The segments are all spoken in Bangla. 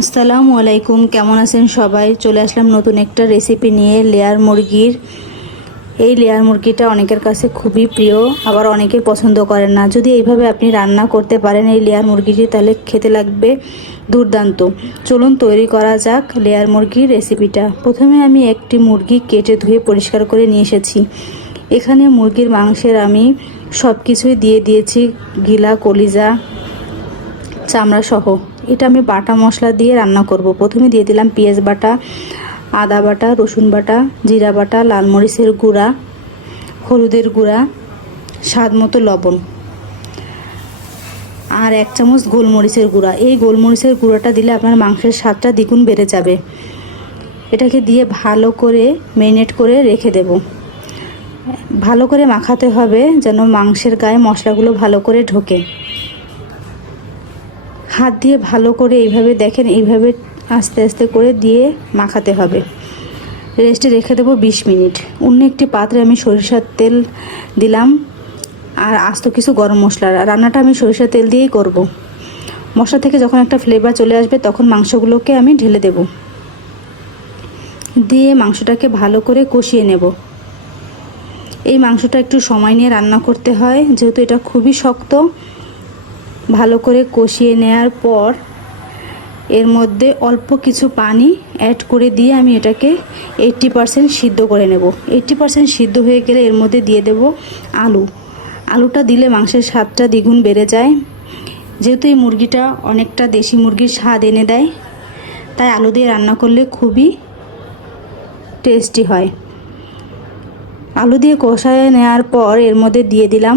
আসসালামু আলাইকুম, কেমন আছেন সবাই? চলে আসলাম নতুন একটা রেসিপি নিয়ে, লেয়ার মুরগির। এই লেয়ার মুরগিটা অনেকের কাছে খুবই প্রিয়, আবার অনেকে পছন্দ করেন না। যদি এইভাবে আপনি রান্না করতে পারেন এই লেয়ার মুরগিটি, তাহলে খেতে লাগবে দুর্দান্ত। চলুন তৈরি করা যাক লেয়ার মুরগির রেসিপিটা। প্রথমে আমি একটি মুরগি কেটে ধুয়ে পরিষ্কার করে নিয়ে এসেছি। এখানে মুরগির মাংসের আমি সব কিছুই দিয়ে দিয়েছি, গিলা, কলিজা, চামড়া সহ। এটা আমি বাটা মশলা দিয়ে রান্না করব। প্রথমে দিয়ে দিলাম পেঁয়াজ বাটা, আদা বাটা, রসুন বাটা, জিরা বাটা, লাল মরিচের গুঁড়া, হলুদের গুঁড়া, স্বাদ মতো লবণ, আর 1 চামচ গোলমরিচের গুঁড়া। এই গোলমরিচের গুঁড়াটা দিলে আপনার মাংসের স্বাদটা দ্বিগুণ বেড়ে যাবে। এটাকে দিয়ে ভালো করে ম্যারিনেট করে রেখে দেব। ভালো করে মাখাতে হবে যেন মাংসের গায়ে মশলাগুলো ভালো করে ঢোকে। হাত দিয়ে ভালো করে এইভাবে দেখেন, এইভাবে আস্তে আস্তে করে দিয়ে মাখাতে হবে। রেস্টে রেখে দেবো 20 মিনিট। অন্য একটি পাত্রে আমি সরিষার তেল দিলাম আর আস্ত কিছু গরম মশলা। রান্নাটা আমি সরিষার তেল দিয়েই করব। মশলা থেকে যখন একটা ফ্লেভার চলে আসবে তখন মাংসগুলোকে আমি ঢেলে দেব। দিয়ে মাংসটাকে ভালো করে কষিয়ে নেব। এই মাংসটা একটু সময় নিয়ে রান্না করতে হয়, যেহেতু এটা খুবই শক্ত। ভালো করে কষিয়ে নেওয়ার পর এর মধ্যে অল্প কিছু পানি অ্যাড করে দিয়ে আমি এটাকে 80% সিদ্ধ করে নেব। 80% সিদ্ধ হয়ে গেলে এর মধ্যে দিয়ে দেব আলু। আলুটা দিলে মাংসের স্বাদটা দ্বিগুণ বেড়ে যায়। যেহেতু এই মুরগিটা অনেকটা দেশি মুরগির স্বাদ এনে দেয়, তাই আলু দিয়ে রান্না করলে খুবই টেস্টি হয়। আলু দিয়ে কষায় নেওয়ার পর এর মধ্যে দিয়ে দিলাম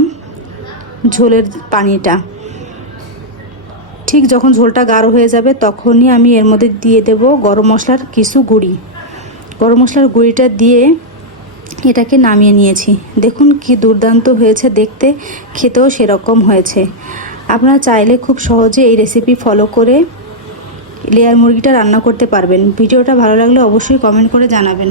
ঝোলের পানিটা। ঠিক যখন ঝোলটা গাঢ় হয়ে যাবে তখনই আমি এর মধ্যে দিয়ে দেব গরম মশলার কিছু গুঁড়ি। গরম মশলার গুঁড়িটা দিয়ে এটাকে নামিয়ে নিয়েছি। দেখুন কি দুর্দান্ত হয়েছে দেখতে, খেতেও সেরকম হয়েছে। আপনারা চাইলে খুব সহজে এই রেসিপি ফলো করে লেয়ার মুরগিটা রান্না করতে পারবেন। ভিডিওটা ভালো লাগলে অবশ্যই কমেন্ট করে জানাবেন।